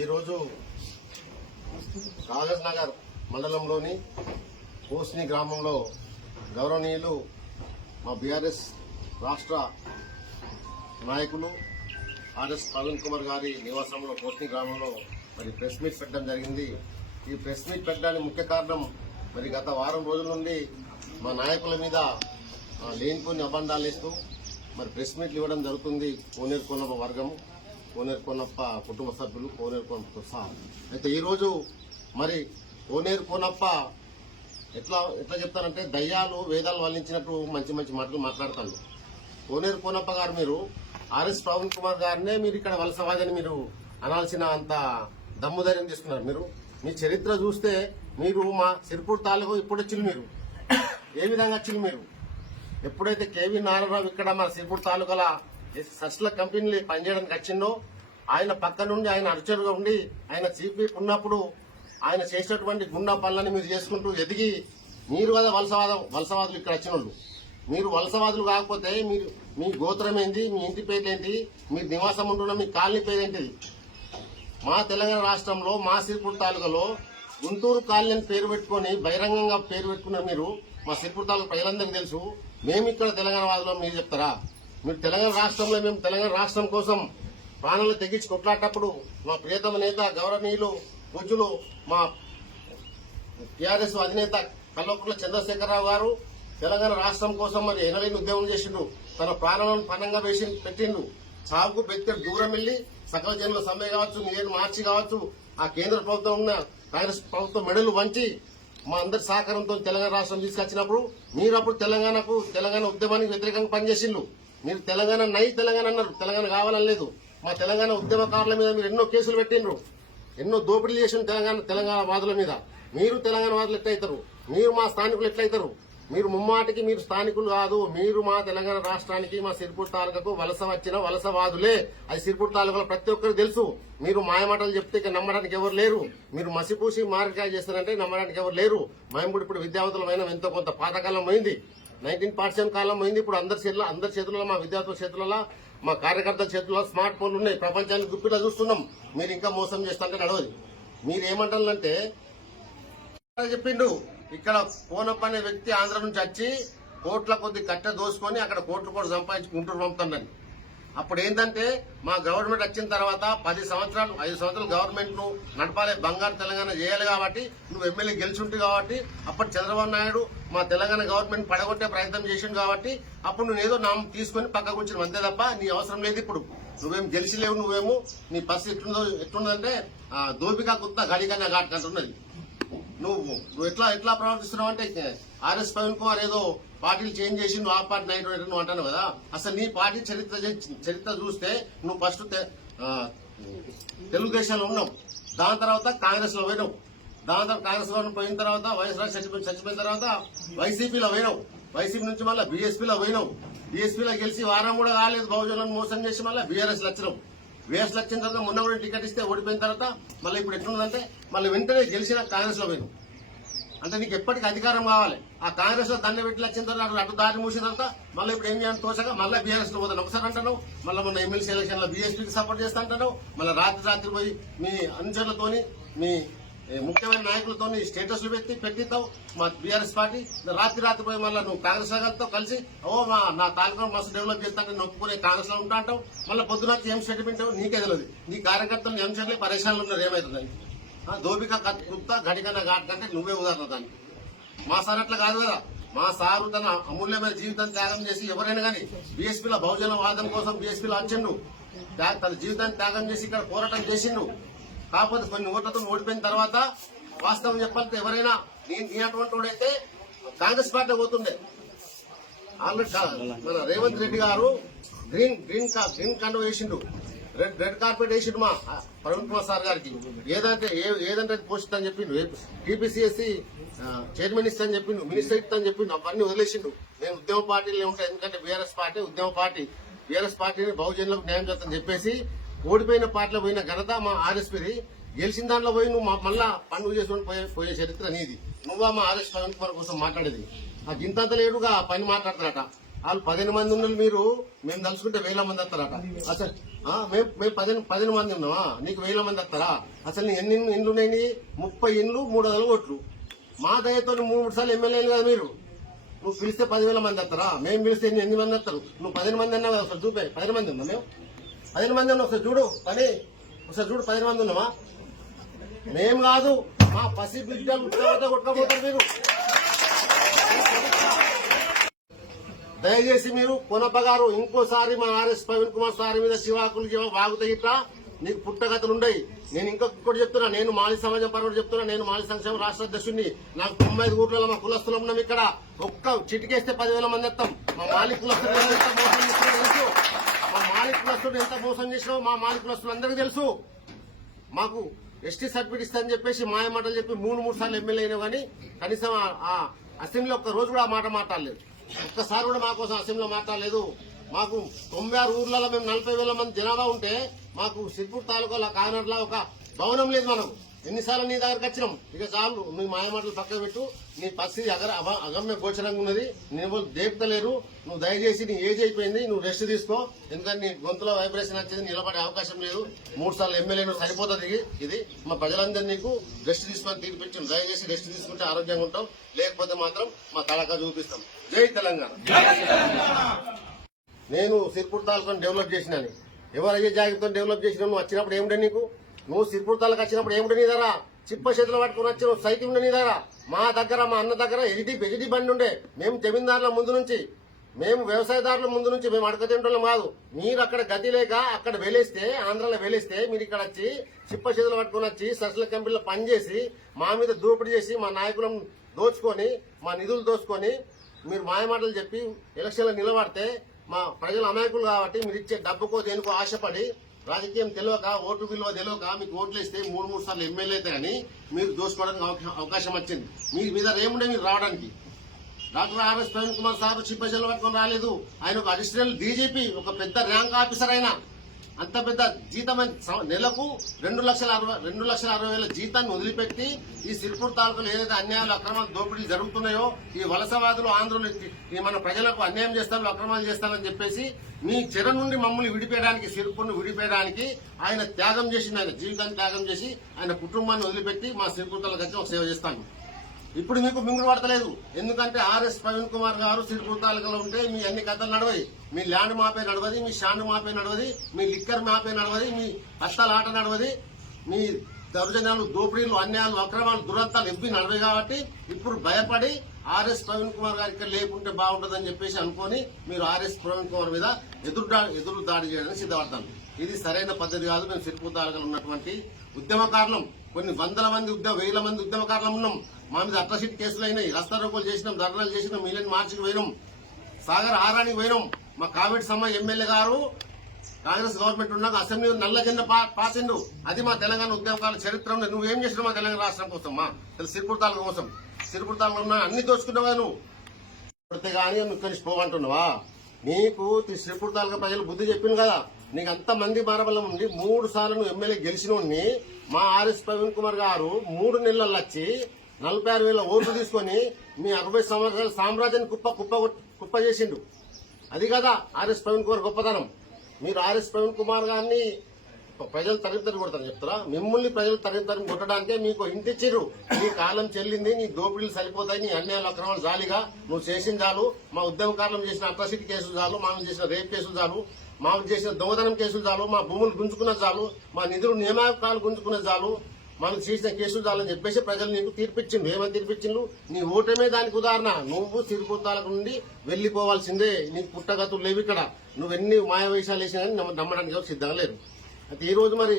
ఈరోజు కాగజ్ నగర్ మండలంలోని కోస్ని గ్రామంలో గౌరవనీయులు మా బీఆర్ఎస్ రాష్ట్ర నాయకులు ఆర్ఎస్ ప్రవీణ్ కుమార్ గారి నివాసంలో కోస్ని గ్రామంలో మరి ప్రెస్ మీట్ పెట్టడం జరిగింది. ఈ ప్రెస్ మీట్ పెట్టడానికి ముఖ్య కారణం మరి గత వారం రోజుల నుండి మా నాయకుల మీద లేనిపోని అబంధాలు ఇస్తూ మరి ప్రెస్ మీట్లు ఇవ్వడం జరుగుతుంది. కోనేరు కోనప్ప వర్గం, కోనేరు కోనప్ప కుటుంబ సభ్యులు, కోనేరు కోనప్ప సహా. అయితే ఈరోజు మరి కోనేరు కోనప్ప ఎట్లా చెప్తారంటే దయ్యాలు వేదాలు వల్లించినట్టు మంచి మంచి మాటలు మాట్లాడతాను. కోనేరు కోనప్ప గారు మీరు ఆర్ఎస్ ప్రవీణ్ కుమార్ గారినే మీరు ఇక్కడ వలసవాదని మీరు అనాల్సిన అంత దమ్ముధైర్యం తీసుకున్నారు. మీరు మీ చరిత్ర చూస్తే మీరు మా సిరిపూర్ తాలూకు ఇప్పుడు వచ్చింది. మీరు ఏ విధంగా వచ్చింది? మీరు ఎప్పుడైతే కేవీ నారాయణరావు ఇక్కడ మన సిరిపూర్ తాలూకాల సస్ల కంపెనీలు పనిచేయడానికి వచ్చిందో ఆయన పక్క నుండి ఆయన అర్చరుగా ఉండి ఆయన చీఫ్ విప్ ఉన్నప్పుడు ఆయన చేసినటువంటి గుండా పనులని మీరు చేసుకుంటూ ఎదిగి మీరు కదా వలసవాదులు ఇక్కడ వచ్చిన వాళ్ళు. మీరు వలసవాదులు కాకపోతే మీరు మీ గోత్రం ఏంటి, మీ ఇంటి పేరేంటి, మీరు నివాసం ఉంటున్న మీ కాలనీ పేరేంటిది? మా తెలంగాణ రాష్ట్రంలో మా సిరిపూర్ తాలూకాలో గుంటూరు కాలనీ అని పేరు పెట్టుకుని బహిరంగంగా పేరు పెట్టుకున్న మీరు మా సిరిపూర్ తాలూకా ప్రజలందరికీ తెలుసు. మేము ఇక్కడ తెలంగాణ వాదులో మీరు చెప్తారా? మీరు తెలంగాణ రాష్ట్రంలో మేము తెలంగాణ రాష్ట్రం కోసం ప్రాణాలు తెగించి కొట్లాడేటప్పుడు మా ప్రియతమ నేత గౌరవనీయులు పూజ్యులు మా టీఆర్ఎస్ అధినేత కల్వకుంట్ల చంద్రశేఖరరావు గారు తెలంగాణ రాష్ట్రం కోసం మరి ఎనలేని ఉద్యమం చేసిండు. తన ప్రాణాలను పణంగా పెట్టిండు. సాగుకు బెత్తడి దూరం వెళ్లి సకల జనుల సమ్మె కావచ్చు, నేను మార్చి కావచ్చు, ఆ కేంద్ర ప్రభుత్వం ఉన్న కాంగ్రెస్ ప్రభుత్వం మెడలు వంచి మా అందరి సహకారంతో తెలంగాణ రాష్ట్రం తీసుకొచ్చినప్పుడు మీరు అప్పుడు తెలంగాణ ఉద్యమానికి వ్యతిరేకంగా పనిచేసిండ్రు. మీరు తెలంగాణ అన్నారు. తెలంగాణ కావాలని లేదు. మా తెలంగాణ ఉద్యమకారుల మీద మీరు ఎన్నో కేసులు పెట్టిండ్రు, ఎన్నో దోపిడీలు చేసిన తెలంగాణ వాదుల మీద. మీరు తెలంగాణ వాదులు ఎట్లయితారు? మీరు మా స్థానికులు ఎట్లయితారు? మీరు ముమ్మాటికి మీరు స్థానికులు కాదు. మీరు మా తెలంగాణ రాష్ట్రానికి మా సిరిపూర్ తాలూకాకు వలస వచ్చిన వలసవాదులే. అది సిరిపూర్ తాలూకాలో ప్రతి ఒక్కరికి తెలుసు. మీరు మాయమాటలు చెప్తే నమ్మడానికి ఎవరు లేరు. మీరు మసిపూసి మారకాయ చేస్తారంటే నమ్మడానికి ఎవరు లేరు. మేము ఇప్పుడు విద్యావంతులమైన ఎంతో కొంత పాతకాలం పోయింది. 1947 కాలం పోయింది. ఇప్పుడు అందరి చేతుల్లో మా విద్యార్థుల చేతులలో, మా కార్యకర్తల చేతుల్లో స్మార్ట్ ఫోన్లు ఉన్నాయి. ప్రపంచానికి గుప్పిలా చూస్తున్నాం. మీరు ఇంకా మోసం చేస్తాంటే నడవదు. మీరు ఏమంటారంటే చెప్పిండు ఇక్కడ కోనప్ప అనే వ్యక్తి ఆంధ్ర నుంచి వచ్చి కోట్ల కొద్ది కట్టె దోసుకొని అక్కడ కోట్లు కూడా సంపాదించి గుంటూరు పంపుతాడని. అప్పుడు ఏంటంటే మా గవర్నమెంట్ వచ్చిన తర్వాత 5 సంవత్సరాలు గవర్నమెంట్ ను నడపాలి, బంగారు తెలంగాణ చేయాలి కాబట్టి నువ్వు ఎమ్మెల్యే గెలిచుంటు కాబట్టి అప్పటి చంద్రబాబు నాయుడు మా తెలంగాణ గవర్నమెంట్ పడగొట్టే ప్రయత్నం చేసిండు కాబట్టి అప్పుడు నువ్వేదో నామం తీసుకుని పక్కకు వచ్చిన అంతే తప్ప నీ అవసరం లేదు. ఇప్పుడు నువ్వేం గెలిచిలేవు. నువ్వేమో నీ పరిస్థితి ఎట్లుందంటే దోపికా కుత్త గడికన్నా ఘాటుకంటున్నది. నువ్వు ఎట్లా ప్రవర్తిస్తున్నావు అంటే ఆర్ఎస్ ప్రవీణ్ కుమార్ ఏదో పార్టీలు చేంజ్ చేసి నువ్వు ఆ పార్టీ నైట్ నువ్వు అంటాను కదా. అసలు నీ పార్టీ చరిత్ర చూస్తే నువ్వు ఫస్ట్ తెలుగుదేశంలో ఉన్నావు, దాని తర్వాత కాంగ్రెస్ లో పోయినావు, దాని తర్వాత కాంగ్రెస్ లో పోయిన తర్వాత వైఎస్ఆర్ చచ్చిపోయిన తర్వాత వైసీపీలో పోయినావు, వైసీపీ నుంచి మళ్ళీ బీఎస్పీలో పోయినావు, బీఎస్పీలో గెలిచి వారం కూడా కాలేదు, బహుజనులను మోసం చేసి మళ్ళీ బీఆర్ఎస్ వచ్చినావు. బీఆర్ఎస్ వచ్చిన తర్వాత మొన్న కూడా టికెట్ ఇస్తే ఓడిపోయిన తర్వాత మళ్ళీ ఇప్పుడు ఎట్లుందంటే మళ్ళీ వెంటనే గెలిచిన కాంగ్రెస్ లో పోయినావు. అంటే నీకు ఎప్పటికీ అధికారం కావాలి. ఆ కాంగ్రెస్ లో దండ పెట్టి వచ్చిన తర్వాత అటు దారి మూసిన తర్వాత మళ్ళీ ఇప్పుడు ఏం చేయాలని తోచగా మళ్ళీ బీఆర్ఎస్ లో పోతాను ఒకసారి అంటాను. మళ్ళీ మొన్న ఎమ్మెల్సీ ఎలక్షన్ లో బీఎస్పీకి సపోర్ట్ చేస్తా అంటాను. మళ్ళీ రాత్రి పోయి మీ అనుచరులతోని మీ ముఖ్యమైన నాయకులతో స్టేటస్లు పెట్టిస్తావు మా బీఆర్ఎస్ పార్టీ. రాత్రి పోయి మళ్ళీ నువ్వు కాంగ్రెస్ తో కలిసి నా తాలూకా మస్తు డెవలప్ చేస్తాను నొప్పుకునే కాంగ్రెస్ లో ఉంటా అంటావు. మళ్ళీ పొద్దున ఏం స్టేట్మెంట్ నీకే తెలియదు. నీ కార్యకర్తలు ఏం చేయలేదు, పరేషాన్లు ఉన్నారు. ఏమవుతుందని దోపిక గుప్తా గడికన్నా ఘాట్ కంటే నువ్వే ఉదాహరణ దానికి. మా సార్ అట్లా కాదు కదా. మా సారు తన అమూల్యమైన జీవితాన్ని త్యాగం చేసి ఎవరైనా కానీ బీఎస్పీలో బహుజన వాదం కోసం బీఎస్పీలో వచ్చిండు. తన జీవితాన్ని త్యాగం చేసి ఇక్కడ పోరాటం చేసిండు. కాకపోతే కొన్ని ఓట్లతో ఓడిపోయిన తర్వాత వాస్తవం చెప్పాలంటే ఎవరైనా నీ అటువంటి వాడైతే కాంగ్రెస్ పార్టీ పోతుండే. ఆల్రెడీ మన రేవంత్ రెడ్డి గారు గ్రీన్ కండువ వేసిండు, రెడ్ కార్పెట్ వేసిండు మా ప్రవీణ్ కుమార్ సార్ గారికి. ఏదంటే పోస్ట్ అని చెప్పిండు, టీపీసీఎస్సీ చైర్మన్ ఇస్తా అని చెప్పిండు, మినిస్టర్ ఇస్తా అని చెప్పిండు. అవన్నీ వదిలేసిండు. నేను ఉద్యమ పార్టీలో ఉంటాయి, ఎందుకంటే బీఆర్ఎస్ పార్టీ ఉద్యమ పార్టీ. బీఆర్ఎస్ పార్టీని బహుజనులకు న్యాయం చేస్తానని చెప్పేసి ఓడిపోయిన పార్టీలో పోయిన ఘనత మా ఆర్ఎస్పీది. గెలిచిన దాంట్లో పోయి నువ్వు మళ్ళా పండుగ చేసుకుని పోయే చరిత్ర నీది. నువ్వా మా ఆర్ఎస్ ప్రవీణ్ కుమార్ కోసం మాట్లాడేది. ఆ గింతంత లేడుగా పని మాట్లాడతారట. వాళ్ళు 15 మంది ఉన్నది మీరు మేము తలుచుకుంటే 1000 మంది వస్తారట. అసలు మేము 15 మంది ఉన్నామా, నీకు 1000 మంది వస్తారా? అసలు నీ ఎన్ని ఇండ్లు ఉన్నాయి? 30 ఇండ్లు 300 ఓట్లు. మా దయతో 3 సార్లు ఎమ్మెల్యేలు కదా మీరు. నువ్వు పిలిస్తే 10,000 మంది వస్తారా? మేము పిలిస్తే ఎన్ని మంది వస్తారు? నువ్వు 15 మంది అన్నావు కదా, ఒకసారి చూపే. 15 మంది ఉన్నా మేము? 15 మంది ఉన్నా ఒకసారి చూడు. ఒకసారి చూడు, 15 మంది ఉన్నామా? మేము కాదు, మా పసి బిడ్డలు కొట్టుకోబోతారు మీరు. దయచేసి మీరు కొనప్ప గారు ఇంకోసారి మా ఆర్ఎస్ ప్రవీణ్ కుమార్ సార్ మీద శివాకులు వాగుతాయి ఇట్లా నీకు పుట్టగతులు ఉన్నాయి. నేను ఇంకొకటి చెప్తున్నా, నేను మాలి సమాజం పరవడు చెప్తున్నా, నేను మాలి సంక్షేమ రాష్ట్ర అధ్యక్షుడిని. నాకు 95 ఊర్లలో మా కులస్తులు ఉన్నాం. ఇక్కడ ఒక్క చిటికేస్తే 10,000 మంది వస్తాం. మా మాలి కులస్తుడు ఎంత మోసం చేసినా తెలుసు. మా మాలి కులస్తుడు ఎంత మోసం చేసినావు మా మాలి కులస్తులు అందరికీ తెలుసు. మాకు ఎస్టీ సర్టిఫికేట్ ఇస్తానని చెప్పేసి మాయ మాటలు చెప్పి 3 సార్లు ఎమ్మెల్యే అయినా కానీ కనీసం ఆ అసెంబ్లీలో ఒక్క రోజు కూడా ఆ మాట మాట్లాడలేదు. ఒక్కసారి కూడా మా కోసం అసెంబ్లీలో మాట్లాడలేదు. మాకు 96 ఊర్లలో మేము 40,000 మంది జనాభా ఉంటే మాకు సిర్పూర్ తాలూకాలో కాకినాడలో ఒక భవనం లేదు. మనం ఎన్నిసార్లు నీ దగ్గరకు వచ్చినాం. ఇక చాలు, నీ మాయమాటలు పక్కన పెట్టు. నీ పరిస్థితి అగమ్య గోచరంగా ఉన్నది. నేను దేపుతలేరు. నువ్వు దయచేసి నీ ఏజ్ అయిపోయింది, నువ్వు రెస్ట్ తీసుకో. ఎందుకంటే నీ గొంతులో వైబ్రేషన్ వచ్చేది, నిలబడే అవకాశం లేదు. 3 సార్లు ఎమ్మెల్యేలు సరిపోతుంది. ఇది మా ప్రజలందరూ నీకు రెస్ట్ తీసుకొని తీర్పించు. దయచేసి రెస్ట్ తీసుకుంటే ఆరోగ్యంగా ఉంటాం, లేకపోతే మాత్రం మా తలకా చూపిస్తాం. జై తెలంగాణ. నేను సిర్పూర్ తాలూకాను డెవలప్ చేసినాను. ఎవరైతే జాగ్రత్తతో డెవలప్ చేసినా నువ్వు వచ్చినప్పుడు ఏమిటో నీకు? నువ్వు సిర్పూర్ తాలూకా వచ్చినప్పుడు ఏమిటో నీ దగ్గర చిప్ప చేతులు పట్టుకుని వచ్చి సైకిల్ ఉండే నీ దగ్గర. మా దగ్గర మా అన్న దగ్గర ఎజిటి బండి ఉండే. మేము జమీందారుల ముందు నుంచి, మేము వ్యవసాయదారుల ముందు నుంచి, మేము అడక తింటోళ్ళం కాదు. మీరు అక్కడ గతి లేక అక్కడ వెలేస్తే, ఆంధ్రాలో వెలేస్తే మీరు ఇక్కడ వచ్చి చిప్ప చేతులు పట్టుకుని వచ్చి సరస్సుల కంపెనీలో పనిచేసి మా మీద దోపిడీ చేసి మా నాయకులను దోచుకొని మా నిధులు దోచుకొని మీరు మాయమాటలు చెప్పి ఎలక్షన్లో నిలబడితే మా ప్రజలు అమాయకులు కాబట్టి మీరు ఇచ్చే డబ్బుకో దేనికో ఆశపడి రాజకీయం తెలియక ఓటు విలువ తెలియక మీకు ఓట్లు ఇస్తే 3 సార్లు ఎమ్మెల్యే అయితే కానీ మీరు దోచుకోవడానికి అవకాశం వచ్చింది. మీ మీద రేముండే మీరు రావడానికి. Doctor RS Praveen Kumar sir చిప్పజలు పట్టుకొని రాలేదు. ఆయన ఒక అడిషనల్ డీజీపీ, ఒక పెద్ద ర్యాంక్ ఆఫీసర్. అయినా అంత పెద్ద జీతం నెలకు 2,60,000 జీతాన్ని వదిలిపెట్టి ఈ సిర్పూర్ తాలూకాలో ఏదైతే అన్యాయాలు అక్రమాలు దోపిడీలు జరుగుతున్నాయో, ఈ వలసవాదులు ఆంధ్రులు మన ప్రజలకు అన్యాయం చేస్తాను అక్రమాలు చేస్తానని చెప్పేసి మీ చెర నుండి మమ్మల్ని విడిపేయడానికి, సిర్పూర్ను విడిపేయడానికి ఆయన త్యాగం చేసింది. ఆయన జీవితాన్ని త్యాగం చేసి ఆయన కుటుంబాన్ని వదిలిపెట్టి మా సిర్పూర్ తాలూకా వచ్చి ఒక సేవ చేస్తాను. ఇప్పుడు మీకు మింగుడు పడతలేదు. ఎందుకంటే ఆర్ఎస్ ప్రవీణ్ కుమార్ గారు సిర్పూర్ తాలూకాలో ఉంటే మీ అన్ని కథలు నడవయి. మీ ల్యాండ్ మాపే నడవది, మీ షాండ్ మాపే నడవది, మీ లిక్కర్ మాపే నడవది, మీ హస్తాల ఆట నడవది, మీ దౌర్జన్యాలు, దోపిడీలు, అన్యాయాలు, అక్రమాలు, దురంతాలు ఎవ్వి నడవయి. కాబట్టి ఇప్పుడు భయపడి ఆర్ఎస్ ప్రవీణ్ కుమార్ గారు ఇక్కడ లేకుంటే బాగుంటుందని చెప్పేసి అనుకుని మీరు ఆర్ఎస్ ప్రవీణ్ కుమార్ మీద ఎదురు దాడి చేయడానికి సిద్ధపడతాను. ఇది సరైన పద్ధతి కాదు. మేము సిర్పూర్ తాలూకాలో ఉన్నటువంటి ఉద్యమకారులం, కొన్ని 100 మంది 1000 మంది ఉద్యమకారులం ఉన్నాం. మా మీద అట్రాసిటీ కేసులు అయినాయి, రస్తా రోకోలు చేసినాం, ధర్నాలు చేసినాం, మిలియన్ మార్చికి పోయినాం, సాగర్ ఆరానికి పోయినాం. మా కావేటి సమ్మ ఎమ్మెల్యే గారు కాంగ్రెస్ గవర్నమెంట్ ఉన్నాక అసెంబ్లీ నల్ల జెండా పాసిండు. అది మా తెలంగాణ ఉద్యమకాల చరిత్ర. నువ్వేం చేసినావు మా తెలంగాణ రాష్ట్రం కోసం, మా సిర్పూర్ తాలూకా కోసం? సిర్పూర్ తాలూకా ఉన్నా అన్ని దోచుకున్నావా నువ్వు? పడితే గానీ నువ్వు కలిసి పోవంటున్నావా? నీకు సిర్పూర్ తాలూకా ప్రజలు బుద్ధి చెప్పింది కదా. నీకు అంత మంది మారబలం ఉంది. 3 సార్లు నువ్వు ఎమ్మెల్యే గెలిచినోడిని మా ఆర్ఎస్ ప్రవీణ్ కుమార్ గారు 3 నెలల్లో వచ్చి 46,000 ఓట్లు తీసుకొని మీ 60 సంవత్సరాల సామ్రాజ్యాన్ని కుప్ప చేసిండు. అది కదా ఆర్ఎస్ ప్రవీణ్ కుమార్ గొప్పతనం. మీరు ఆర్ఎస్ ప్రవీణ్ కుమార్ గారిని ప్రజలు తరిగి కొడతారు చెప్తారా? మిమ్మల్ని ప్రజలు తరిగి కొట్టడానికే మీకు ఇంటిచ్చిర్రు. నీ కాలం చెల్లింది, నీ దోపిడీలు సరిపోతాయి, నీ అన్యాయాలు అక్రమాలు జాలిగా నువ్వు చేసింది చాలు. మా ఉద్యమకారులు చేసిన అట్రాసిటీ కేసులు చాలు, మా చేసిన రేప్ కేసులు చాలు, మా చేసిన దొంగతనం కేసులు చాలు, మా భూములు గుంజుకున్నది చాలు, మా నిధులు నియామకాలు గుంజుకున్నది చాలు, మనం చేసిన కేసులు చాలని చెప్పేసి ప్రజలు నీకు తీర్పిచ్చిండు. ఏమని తీర్పిచ్చిండు? నీ ఓటమే దానికి ఉదాహరణ. నువ్వు సిర్పూర్ తాలూకా నుండి వెళ్లిపోవాల్సిందే. నీకు పుట్టగతులు లేవు ఇక్కడ. నువ్వెన్ని మాయ వేషాలు వేసినా నమ్మడానికి సిద్ధంగా లేరు. అయితే ఈ రోజు మరి